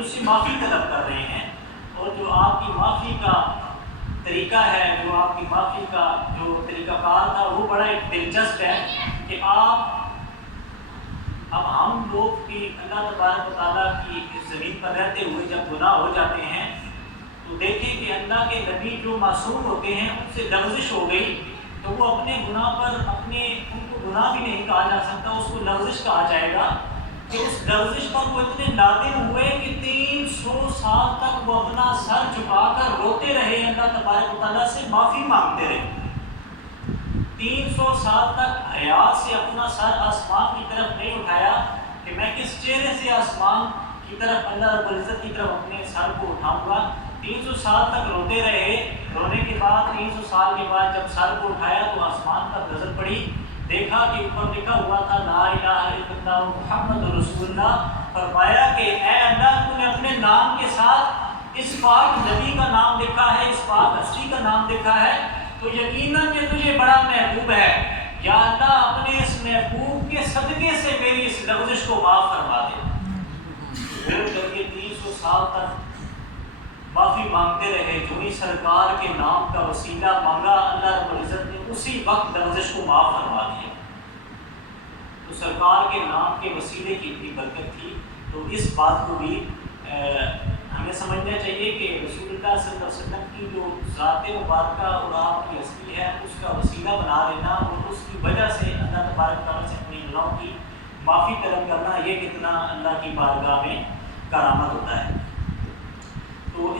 اس سے معافی طلب کر رہے ہیں، اور جو آپ کی معافی کا طریقہ ہے، جو آپ کی معافی کا جو طریقہ کار تھا وہ بڑا ایک دلچسپ ہے کہ آپ اب ہم لوگ بھی اللہ تبارک و تعالیٰ کی اس زمین پر رہتے ہوئے جب گناہ ہو جاتے ہیں تو دیکھیں کہ اللہ کے نبی جو معصوم ہوتے ہیں ان سے لغزش ہو گئی تو وہ اپنے گناہ پر ان کو گناہ بھی نہیں کہا جا سکتا، اس کو لغزش کہا جائے گا کہ اس لغزش پر وہ اتنے نادم ہوئے کہ 300 سال تک وہ اپنا سر جھکا کر روتے رہے، اللہ تبارک و تعالیٰ سے معافی مانگتے رہے۔ 300 سال تک حیات سے اپنا سر آسمان کی طرف نہیں اٹھایا کہ میں کس چہرے سے آسمان کی طرف اللہ رب العزت کی طرف اپنے سر کو اٹھاؤں گا۔ 300 سال تک روتے رہے، رونے کے بعد 300 سال کے بعد جب سر کو اٹھایا تو آسمان پر نظر پڑی، دیکھا کہ اوپر لکھا ہوا تھا لا الہ الا اللہ محمد رسول اللہ۔ فرمایا کہ اے اللہ تو نے اپنے نام کے ساتھ اس پاک نبی کا نام لکھا ہے، اس پاک ہستی کا نام لکھا ہے، تو یقیناً کہ تجھے بڑا محبوب ہے، یا اللہ اپنے اس محبوب کے صدقے سے میری اس لغزش کو معاف فرما دے۔ پھر جب یہ 300 سال تک معافی مانگتے رہے، جو ہی سرکار کے نام کا وسیلہ مانگا اللہ رب العزت نے اسی وقت لغزش کو معاف فرما دیا۔ تو سرکار کے نام کے وسیلے کی اتنی برکت تھی، تو اس بات کو بھی ہمیں سمجھنا چاہیے کہ رسول اللہ صلی اللہ علیہ وسلم کی جو ذات مبارکہ اور آپ کی ہستی ہے اس کا وسیلہ بنا لینا اور اس کی وجہ سے اللہ تبارک تعالیٰ سے اپنی گناہوں کی معافی طلب کرنا، یہ کتنا اللہ کی بارگاہ میں کرامت ہوتا ہے۔ تو اس